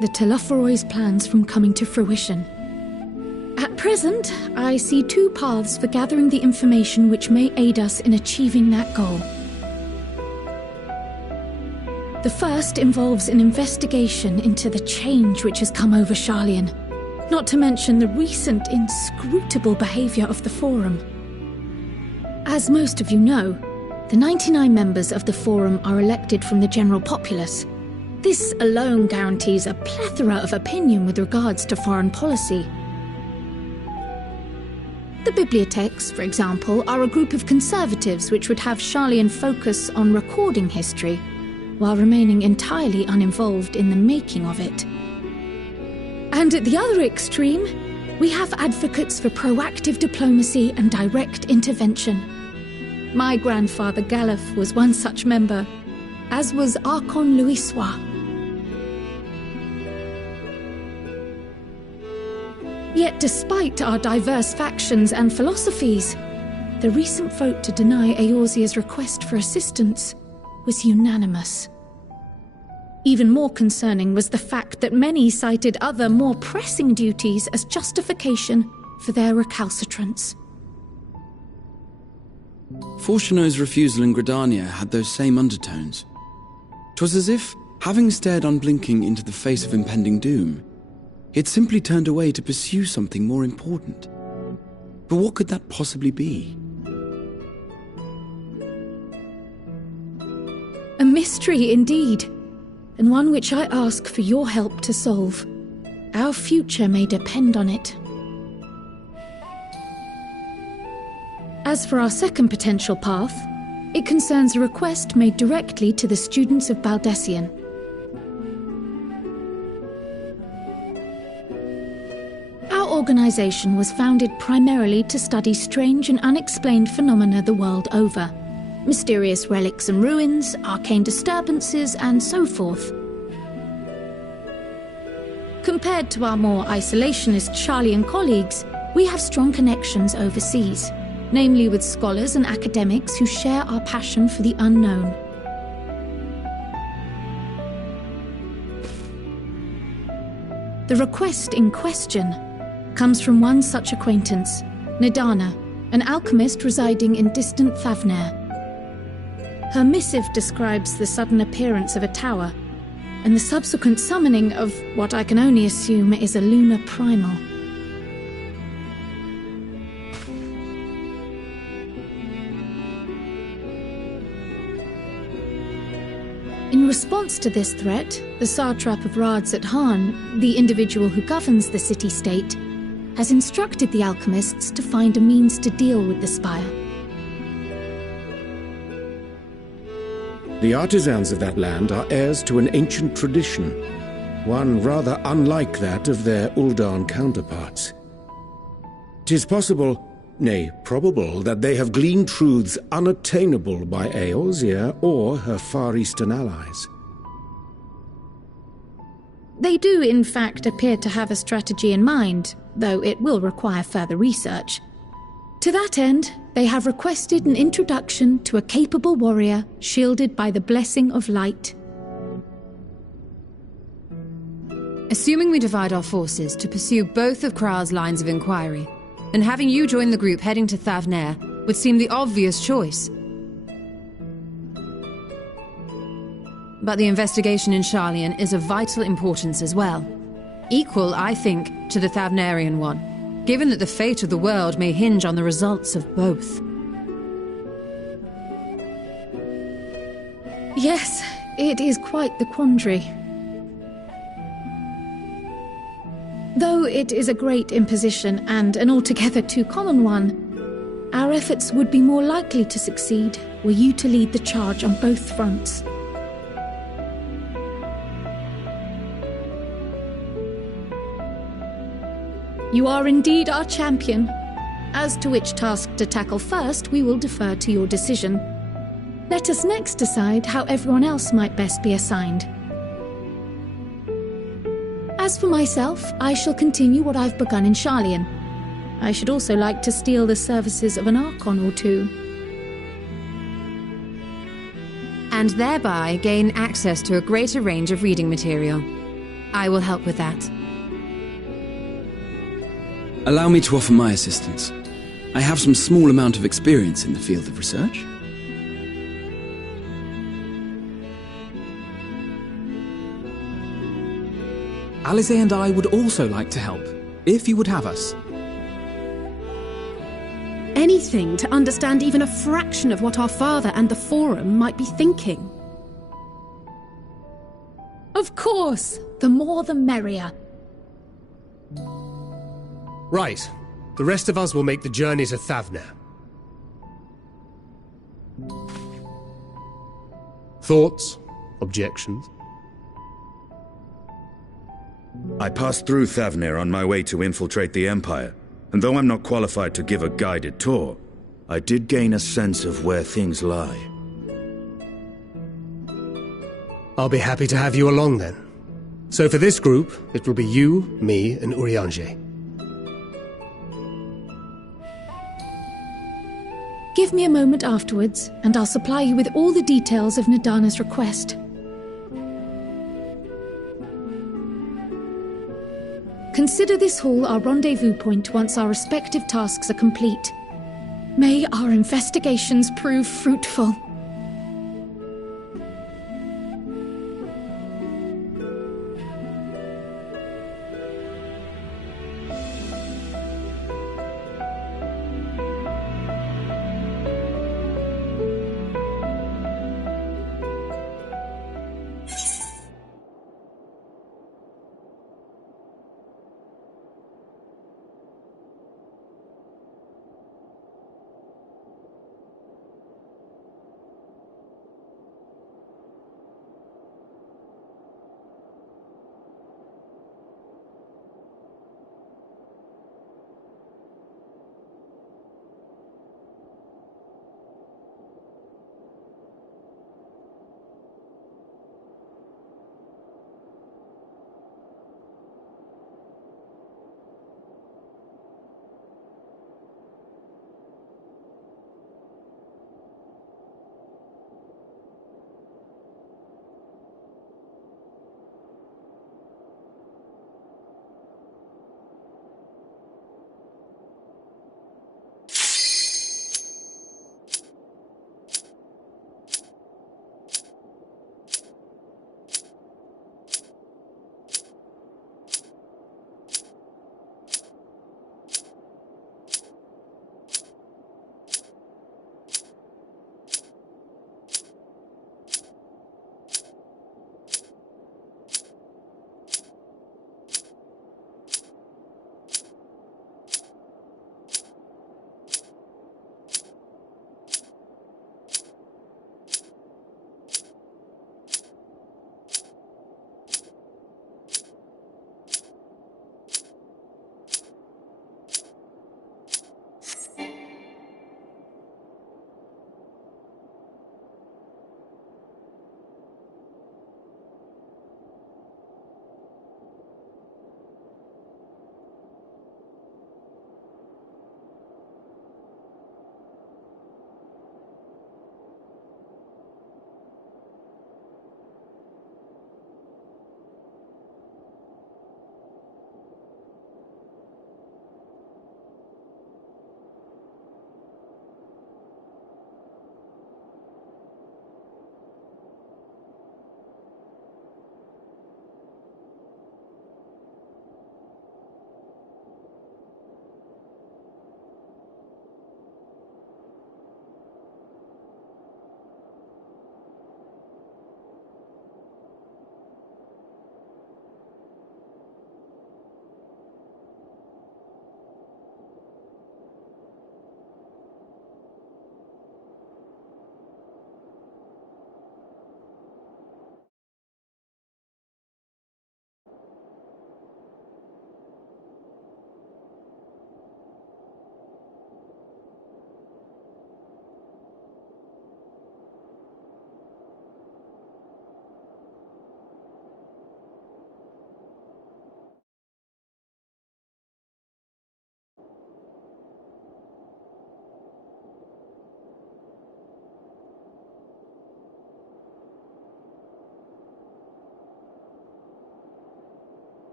the Telophoroid's plans from coming to fruition. At present, I see two paths for gathering the information which may aid us in achieving that goal. The first involves an investigation into the change which has come over Sharlayan, not to mention the recent inscrutable behavior of the Forum. As most of you know, the 99 members of the Forum are elected from the general populace. This alone guarantees a plethora of opinion with regards to foreign policy. The bibliotheques, for example, are a group of conservatives which would have Sharlayan focus on recording history, while remaining entirely uninvolved in the making of it. And at the other extreme, we have advocates for proactive diplomacy and direct intervention. My grandfather Galef was one such member, as was Archon Louisois. Yet despite our diverse factions and philosophies, the recent vote to deny Eorzea's request for assistance was unanimous. Even more concerning was the fact that many cited other, more pressing duties as justification for their recalcitrance. Fortuno's refusal in Gridania had those same undertones. 'Twas as if, having stared unblinking into the face of impending doom, it simply turned away to pursue something more important. But what could that possibly be? A mystery indeed, and one which I ask for your help to solve. Our future may depend on it. As for our second potential path, it concerns a request made directly to the students of Baldessian. Our organization was founded primarily to study strange and unexplained phenomena the world over. Mysterious relics and ruins, arcane disturbances, and so forth. Compared to our more isolationist Sharlayan colleagues, we have strong connections overseas, namely with scholars and academics who share our passion for the unknown. The request in question comes from one such acquaintance, Nidana, an alchemist residing in distant Thavnair. Her missive describes the sudden appearance of a tower, and the subsequent summoning of what I can only assume is a lunar primal. In response to this threat, the satrap of Radzat Han, the individual who governs the city-state, has instructed the alchemists to find a means to deal with the spire. The artisans of that land are heirs to an ancient tradition, one rather unlike that of their Uldan counterparts. 'Tis possible, nay, probable, that they have gleaned truths unattainable by Eorzea or her Far Eastern allies. They do, in fact, appear to have a strategy in mind, though it will require further research. To that end, they have requested an introduction to a capable warrior shielded by the blessing of light. Assuming we divide our forces to pursue both of Kral's lines of inquiry, then having you join the group heading to Thavnair would seem the obvious choice. But the investigation in Sharlayan is of vital importance as well. Equal, I think, to the Thavnairian one, given that the fate of the world may hinge on the results of both. Yes, it is quite the quandary. Though it is a great imposition and an altogether too common one, our efforts would be more likely to succeed were you to lead the charge on both fronts. You are indeed our champion. As to which task to tackle first, we will defer to your decision. Let us next decide how everyone else might best be assigned. As for myself, I shall continue what I've begun in Sharlayan. I should also like to steal the services of an Archon or two. And thereby gain access to a greater range of reading material. I will help with that. Allow me to offer my assistance. I have some small amount of experience in the field of research. Alize and I would also like to help, if you would have us. Anything to understand even a fraction of what our father and the Forum might be thinking. Of course! The more the merrier. Right. The rest of us will make the journey to Thavner. Thoughts? Objections? I passed through Thavner on my way to infiltrate the Empire, and though I'm not qualified to give a guided tour, I did gain a sense of where things lie. I'll be happy to have you along then. So for this group, it will be you, me, and Urianger. Give me a moment afterwards, and I'll supply you with all the details of Nadana's request. Consider this hall our rendezvous point once our respective tasks are complete. May our investigations prove fruitful.